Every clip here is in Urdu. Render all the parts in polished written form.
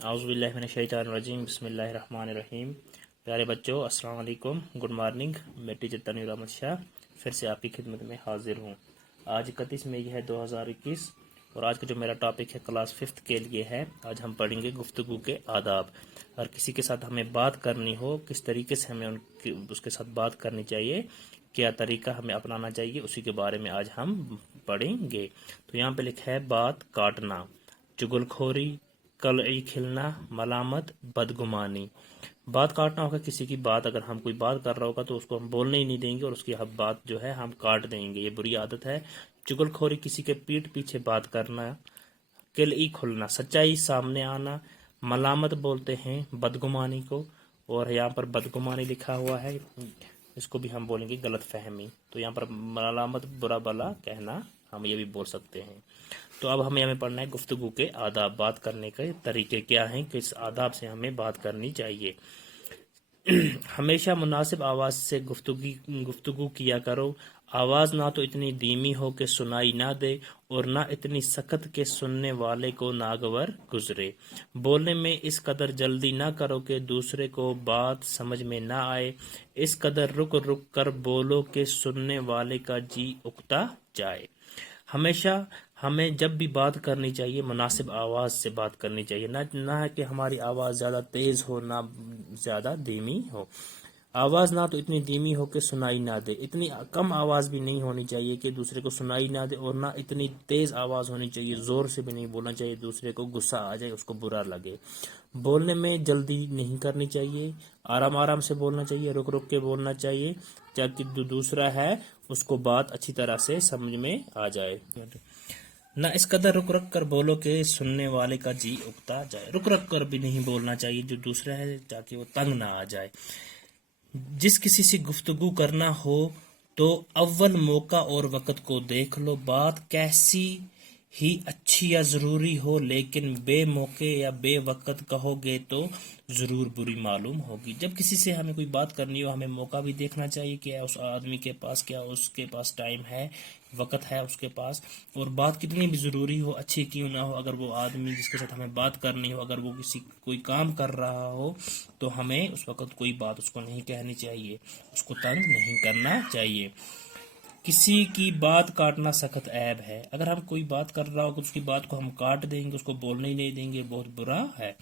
اعوذ باللہ من الشیطان الرجیم، بسم اللہ الرحمن الرحیم۔ پیارے بچوں، السلام علیکم، گڈ مارننگ۔ میں ٹیچر تنویر احمد شاہ پھر سے آپ کی خدمت میں حاضر ہوں۔ آج 31 مئی ہے 2021 اور آج کا جو میرا ٹاپک ہے کلاس 5 کے لیے ہے۔ آج ہم پڑھیں گے گفتگو کے آداب۔ اگر کسی کے ساتھ ہمیں بات کرنی ہو، کس طریقے سے ہمیں اس کے ساتھ بات کرنی چاہیے، کیا طریقہ ہمیں اپنانا چاہیے، اسی کے بارے میں آج ہم پڑھیں گے۔ تو یہاں پہ لکھا ہے بات کاٹنا، چگل خوری، کلعی کھلنا، ملامت، بدگمانی۔ بات کاٹنا ہوگا، کسی کی بات اگر ہم کوئی بات کر رہا ہوگا تو اس کو ہم بولنے ہی نہیں دیں گے اور اس کی بات جو ہے ہم کاٹ دیں گے، یہ بری عادت ہے۔ چگل خوری، کسی کے پیٹ پیچھے بات کرنا۔ کلعی کھلنا، سچائی سامنے آنا۔ ملامت بولتے ہیں بدگمانی کو، اور یہاں پر بدگمانی لکھا ہوا ہے، اس کو بھی ہم بولیں گے غلط فہمی۔ تو یہاں پر ملامت، برا بلا کہنا، ہم یہ بھی بول سکتے ہیں۔ تو اب ہمیں پڑھنا ہے گفتگو کے آداب، بات کرنے کے طریقے کیا ہیں، کس آداب سے ہمیں بات کرنی چاہیے۔ ہمیشہ مناسب آواز سے گفتگو کیا کرو۔ آواز نہ تو اتنی دھیمی ہو کہ سنائی نہ دے اور نہ اتنی سخت کہ سننے والے کو ناگوار گزرے۔ بولنے میں اس قدر جلدی نہ کرو کہ دوسرے کو بات سمجھ میں نہ آئے۔ اس قدر رک رک کر بولو کہ سننے والے کا جی اکتا جائے۔ ہمیشہ ہمیں جب بھی بات کرنی چاہیے مناسب آواز سے بات کرنی چاہیے، نہ کہ ہماری آواز زیادہ تیز ہو نہ زیادہ دھیمی ہو۔ آواز نہ تو اتنی دھیمی ہو کہ سنائی نہ دے، اتنی کم آواز بھی نہیں ہونی چاہیے کہ دوسرے کو سنائی نہ دے، اور نہ اتنی تیز آواز ہونی چاہیے، زور سے بھی نہیں بولنا چاہیے دوسرے کو غصہ آ جائے، اس کو برا لگے۔ بولنے میں جلدی نہیں کرنی چاہیے، آرام آرام سے بولنا چاہیے، رک رک کے بولنا چاہیے تاکہ جو دوسرا ہے اس کو بات اچھی طرح سے سمجھ میں آ جائے۔ نہ اس قدر رک رک کر بولو کہ سننے والے کا جی اکتا جائے، رک رک کر بھی نہیں بولنا چاہیے جو دوسرا ہے تاکہ وہ تنگ نہ آ جائے۔ جس کسی سے گفتگو کرنا ہو تو اول موقع اور وقت کو دیکھ لو، بات کیسی ہی اچھی یا ضروری ہو لیکن بے موقع یا بے وقت کہو گے تو ضرور بری معلوم ہوگی۔ جب کسی سے ہمیں کوئی بات کرنی ہو، ہمیں موقع بھی دیکھنا چاہیے کہ اس آدمی کے پاس کیا اس کے پاس ٹائم ہے، وقت ہے اس کے پاس، اور بات کتنی بھی ضروری ہو، اچھی کیوں نہ ہو، اگر وہ آدمی جس کے ساتھ ہمیں بات کرنی ہو اگر وہ کوئی کام کر رہا ہو تو ہمیں اس وقت کوئی بات اس کو نہیں کہنی چاہیے، اس کو تنگ نہیں کرنا چاہیے۔ کسی کی بات کاٹنا سخت عیب ہے، اگر ہم کوئی بات کر رہا ہو تو اس کی بات کو ہم کاٹ دیں گے، اس کو بولنے ہی نہیں دیں گے، بہت برا ہے۔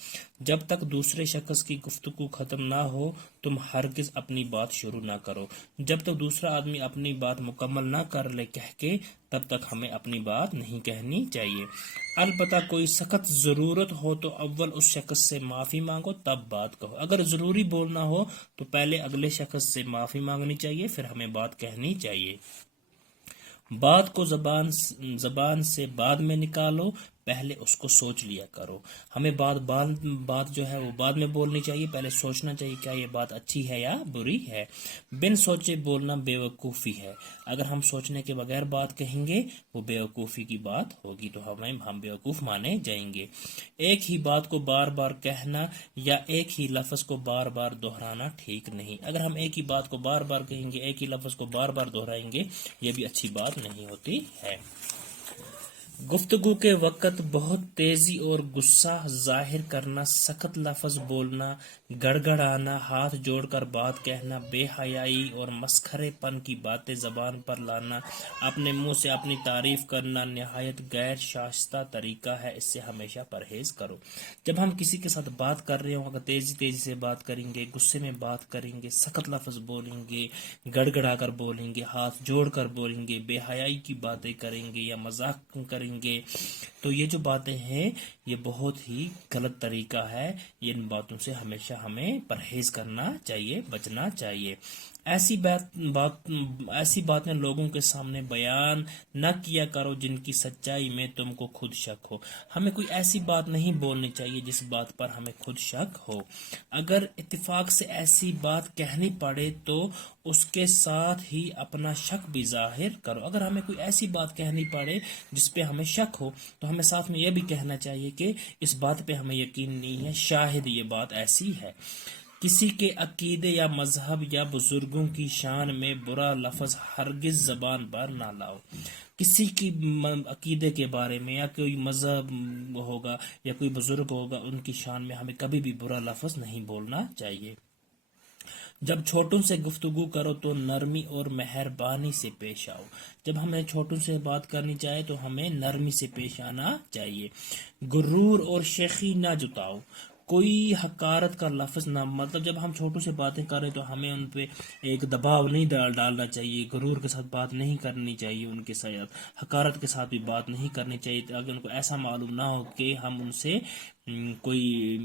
جب تک دوسرے شخص کی گفتگو ختم نہ ہو تم ہرگز اپنی بات شروع نہ کرو۔ جب تک دوسرا آدمی اپنی بات مکمل نہ کر لے کہہ کے، تب تک ہمیں اپنی بات نہیں کہنی چاہیے۔ البتہ کوئی سخت ضرورت ہو تو اول اس شخص سے معافی مانگو تب بات کہو۔ اگر ضروری بولنا ہو تو پہلے اگلے شخص سے معافی مانگنی چاہیے، پھر ہمیں بات کہنی چاہیے۔ بات کو زبان سے بعد میں نکالو، پہلے اس کو سوچ لیا کرو۔ ہمیں بات جو ہے وہ بعد میں بولنی چاہیے، پہلے سوچنا چاہیے کیا یہ بات اچھی ہے یا بری ہے۔ بن سوچے بولنا بے وقوفی ہے، اگر ہم سوچنے کے بغیر بات کہیں گے وہ بے وقوفی کی بات ہوگی تو ہم بے وقوف مانے جائیں گے۔ ایک ہی بات کو بار بار کہنا یا ایک ہی لفظ کو بار بار دہرانا ٹھیک نہیں، اگر ہم ایک ہی بات کو بار بار کہیں گے، ایک ہی لفظ کو بار بار دہرائیں گے، یہ بھی اچھی بات نہیں ہوتی ہے۔ گفتگو کے وقت بہت تیزی اور غصہ ظاہر کرنا، سخت لفظ بولنا، گڑگڑانا، ہاتھ جوڑ کر بات کہنا، بے حیائی اور مسخرے پن کی باتیں زبان پر لانا، اپنے منہ سے اپنی تعریف کرنا نہایت غیر شائستہ طریقہ ہے، اس سے ہمیشہ پرہیز کرو۔ جب ہم کسی کے ساتھ بات کر رہے ہوں، اگر تیزی سے بات کریں گے، غصے میں بات کریں گے، سخت لفظ بولیں گے، گڑگڑا کر بولیں گے، ہاتھ جوڑ کر بولیں گے، بے حیائی کی باتیں کریں گے یا مذاق کریں گے، تو یہ جو باتیں ہیں یہ بہت ہی غلط طریقہ ہے، ان باتوں سے ہمیشہ ہمیں پرہیز کرنا چاہیے، بچنا چاہیے۔ ایسی باتیں لوگوں کے سامنے بیان نہ کیا کرو جن کی سچائی میں تم کو خود شک ہو۔ ہمیں کوئی ایسی بات نہیں بولنی چاہیے جس بات پر ہمیں خود شک ہو۔ اگر اتفاق سے ایسی بات کہنی پڑے تو اس کے ساتھ ہی اپنا شک بھی ظاہر کرو۔ اگر ہمیں کوئی ایسی بات کہنی پڑے جس پہ ہمیں شک ہو تو ہمیں ساتھ میں یہ بھی کہنا چاہیے کہ اس بات پہ ہمیں یقین نہیں ہے، شاہد یہ بات ایسی ہے۔ کسی کے عقیدے یا مذہب یا بزرگوں کی شان میں برا لفظ ہرگز زبان پر نہ لاؤ۔ کسی کی عقیدے کے بارے میں یا کوئی مذہب ہوگا یا کوئی بزرگ ہوگا، ان کی شان میں ہمیں کبھی بھی برا لفظ نہیں بولنا چاہیے۔ جب چھوٹوں سے گفتگو کرو تو نرمی اور مہربانی سے پیش آؤ۔ جب ہمیں چھوٹوں سے بات کرنی چاہے تو ہمیں نرمی سے پیش آنا چاہیے۔ غرور اور شیخی نہ جتاؤ۔ کوئی حقارت کا لفظ نہ، مطلب جب ہم چھوٹوں سے باتیں کریں تو ہمیں ان پہ ایک دباؤ نہیں ڈالنا چاہیے، غرور کے ساتھ بات نہیں کرنی چاہیے، ان کے ساتھ حقارت کے ساتھ بھی بات نہیں کرنی چاہیے، اگر ان کو ایسا معلوم نہ ہو کہ ہم ان سے کوئی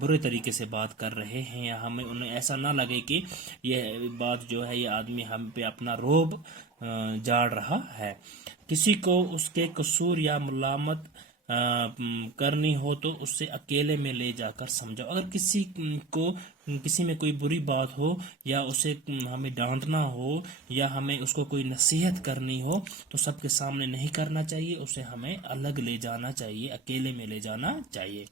برے طریقے سے بات کر رہے ہیں، یا ہمیں انہیں ایسا نہ لگے کہ یہ بات جو ہے، یہ آدمی ہم پہ اپنا روب جاڑ رہا ہے۔ کسی کو اس کے قصور یا ملامت کرنی ہو تو اس سے اکیلے میں لے جا کر سمجھاؤ۔ اگر کسی میں کوئی بری بات ہو یا اسے ہمیں ڈانٹنا ہو یا ہمیں اس کو کوئی نصیحت کرنی ہو تو سب کے سامنے نہیں کرنا چاہیے، اسے ہمیں الگ لے جانا چاہیے، اکیلے میں لے جانا چاہیے۔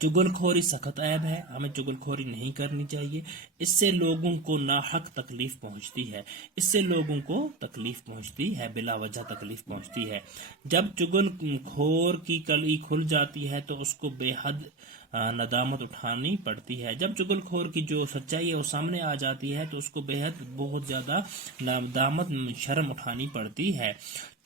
چغل خوری سخت عیب ہے، ہمیں چغل خوری نہیں کرنی چاہیے، اس سے لوگوں کو ناحق تکلیف پہنچتی ہے، بلا وجہ تکلیف پہنچتی ہے۔ جب چغل خور کی کلی کھل جاتی ہے تو اس کو بے حد ندامت اٹھانی پڑتی ہے۔ جب چغل خور کی جو سچائی ہے وہ سامنے آ جاتی ہے تو اس کو بہت زیادہ ندامت، شرم اٹھانی پڑتی ہے۔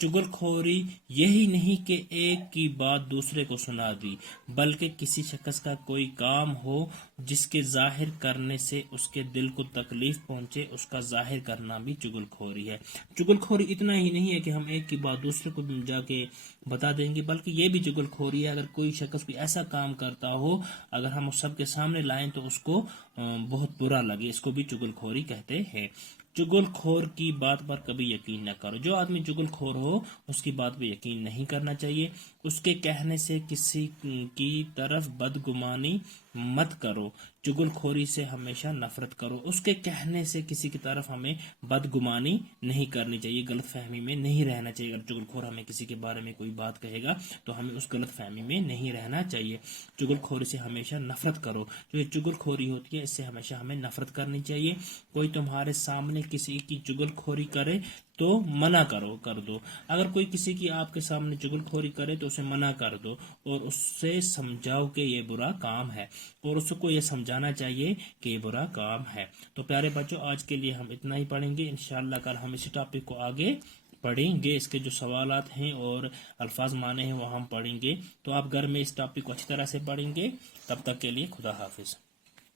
چغل خوری یہی نہیں کہ ایک کی بات دوسرے کو سنا دی، بلکہ کسی شخص کا کوئی کام ہو جس کے ظاہر کرنے سے اس کے دل کو تکلیف پہنچے، اس کا ظاہر کرنا بھی چغل خوری ہے۔ چغل خوری اتنا ہی نہیں ہے کہ ہم ایک کی بات دوسرے کو جا کے بتا دیں گے، بلکہ یہ بھی چغل خوری ہے اگر کوئی شخص کوئی ایسا کام کرتا ہو، اگر ہم اس سب کے سامنے لائیں تو اس کو بہت برا لگے، اس کو بھی چغل خوری کہتے ہیں۔ چغل خور کی بات پر کبھی یقین نہ کرو۔ جو آدمی چغل خور ہو اس کی بات پہ یقین نہیں کرنا چاہیے۔ اس کے کہنے سے کسی کی طرف بدگمانی مت کرو، چغل خوری سے ہمیشہ نفرت کرو۔ اس کے کہنے سے کسی کی طرف ہمیں بدگمانی نہیں کرنی چاہیے، غلط فہمی میں نہیں رہنا چاہیے۔ اگر چغل خور ہمیں کسی کے بارے میں کوئی بات کہے گا تو ہمیں اس غلط فہمی میں نہیں رہنا چاہیے۔ چغل خوری سے ہمیشہ نفرت کرو، جو یہ چغل خوری ہوتی ہے اس سے ہمیشہ ہمیں نفرت کرنی چاہیے۔ کوئی تمہارے سامنے کسی کی چغل خوری کرے تو منع کر دو۔ اگر کوئی کسی کی آپ کے سامنے چغل خوری کرے تو اسے منع کر دو اور اس سے سمجھاؤ کہ یہ برا کام ہے، اور اس کو یہ سمجھانا چاہیے کہ یہ برا کام ہے۔ تو پیارے بچوں، آج کے لیے ہم اتنا ہی پڑھیں گے، انشاءاللہ کل ہم اسی ٹاپک کو آگے پڑھیں گے، اس کے جو سوالات ہیں اور الفاظ معنی ہیں وہ ہم پڑھیں گے۔ تو آپ گھر میں اس ٹاپک کو اچھی طرح سے پڑھیں گے۔ تب تک کے لیے خدا حافظ۔